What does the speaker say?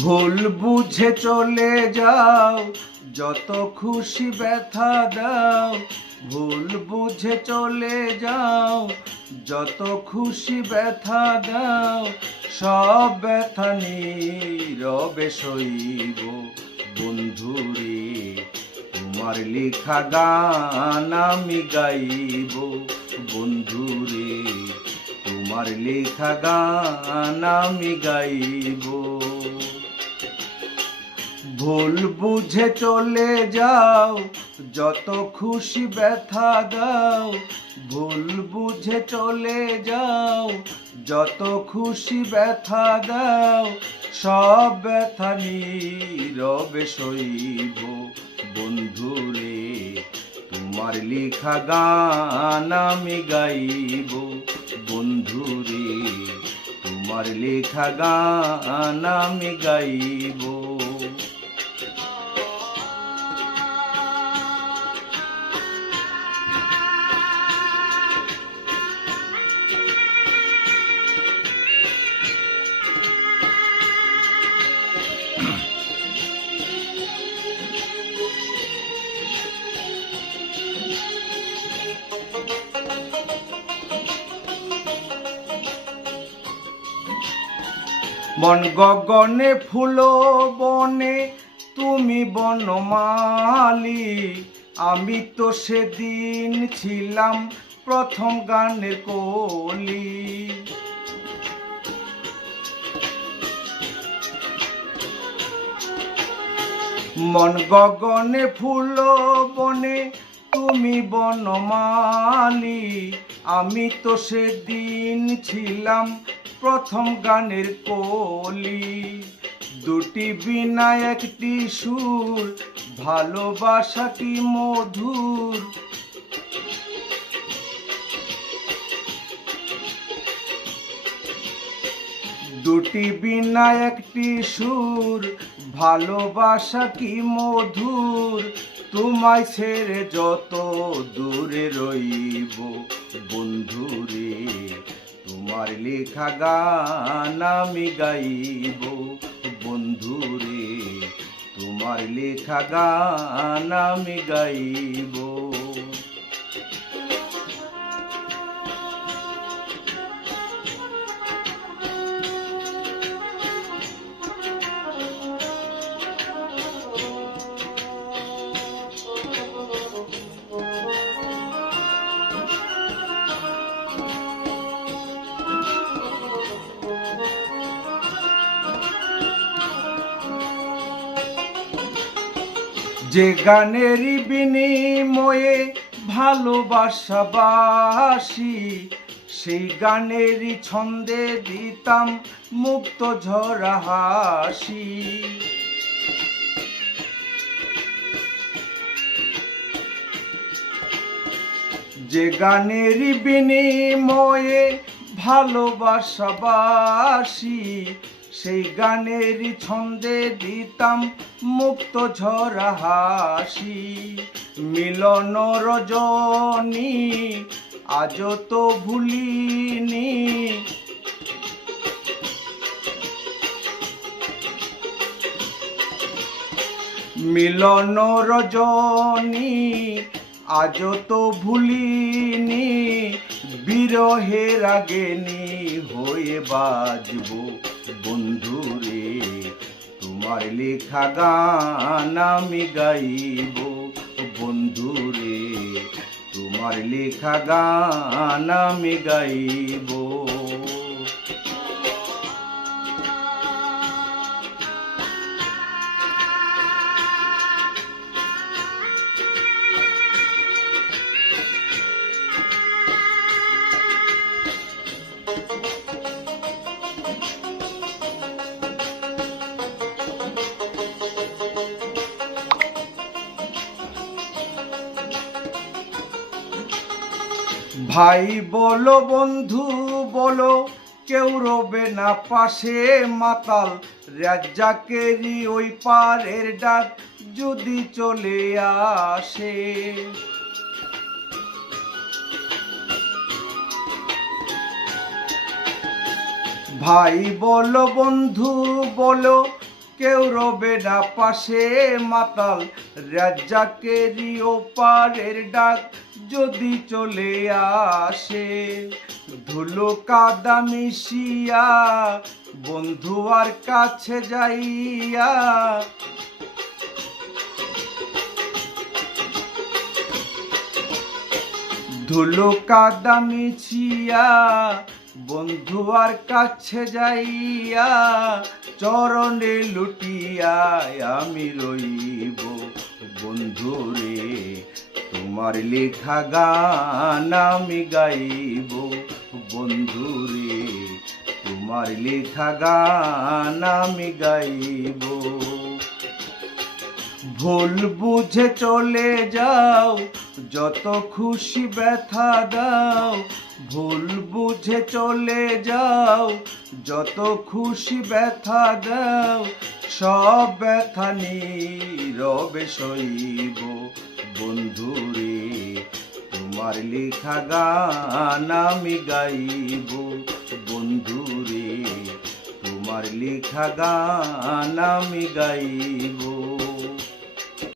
ভুল বুঝে চলে যাও, যত খুশি ব্যথা দাও। ভুল বুঝে চলে যাও, যত খুশি ব্যথা দাও। সব ব্যথা নীরবে সইব বন্ধুরে, তোমার লেখা গান আমি গাইব বন্ধুরে, তোমার লেখা গান আমি গাইব। ভুল বুঝে চলে যাও, যত খুশি ব্যথা দাও। ভুল বুঝে চলে যাও, যত খুশি ব্যথা দাও। সব ব্যথা নীরবে সইব বন্ধুরে, তোমার লেখা গান আমি গাইব বন্ধুরে, তোমার লেখা গান আমি গাইব। মন গগনে ফুল বনে তুমি বনমালী, আমি তো সেদিন ছিলাম প্রথম গানের কলি। মন গগনে ফুল বনে তুমি বনমালী, আমি তো সেদিন ছিলাম প্রথম গানের কলি। দুটি বিনা একটি সুর, ভালোবাসা কি মধুর। দুটি বিনা একটি সুর, ভালোবাসা কি মধুর। তোমায় ছেড়ে যত দূরে রইব বন্ধুরে, তোমার লেখা গান আমি গাইব বন্ধুরে, তোমার লেখা গান আমি গাইব। যে গানেরই বিনিময়ে ভালোবাসাবাসি, সেই গানেরই ছন্দে দিতাম মুক্ত ঝরা হাসি। যে গানেরই বিনিময়ে ভালোবাসাবাসি, সেই গানেরই ছন্দে দিতাম মুক্ত ঝরা হাসি। মিলন রজনী আজও তো ভুলিনি, মিলন রজনী আজও তো ভুলিনি। বিরহের আগেনি হয়ে বাজব বন্ধুরে, তোমার লেখা গান আমি গাইব বন্ধুরে, তোমার লেখা গান আমি গাইব। ভাই বলো বন্ধু বলো, কেউ রবে না পাশে মাতাল। রাজ্জাকেরই ওই পারের ডাক যদি চলে আসে। ভাই বলো বন্ধু বলো, কেউ রবে না পাশে মাতাল রাজ্জাকেরই ওপারের ডাক যদি চলে আসে। ধুলো কাদা মিশিয়া বন্ধু আর কাছে যাইয়া, ধুলো কাদা মিছিয়া বন্ধু আর কাছে যাইয়া, চরণে লুটিয়া আমি রইব বন্ধু রে, তোমার লেখা গান আমি গাইব বন্ধু রে, তোমার লেখা গান আমি গাইব। ভুল বুঝে চলে যাও যত খুশি ব্যথা দাও, ভুল বুঝে চলে যাও যত খুশি ব্যথা দাও, সব ব্যথা নীরবে সইব বন্ধু রে, তোমার লেখা গান আমি গাইব বন্ধু রে, তোমার লেখা গান আমি গাইব।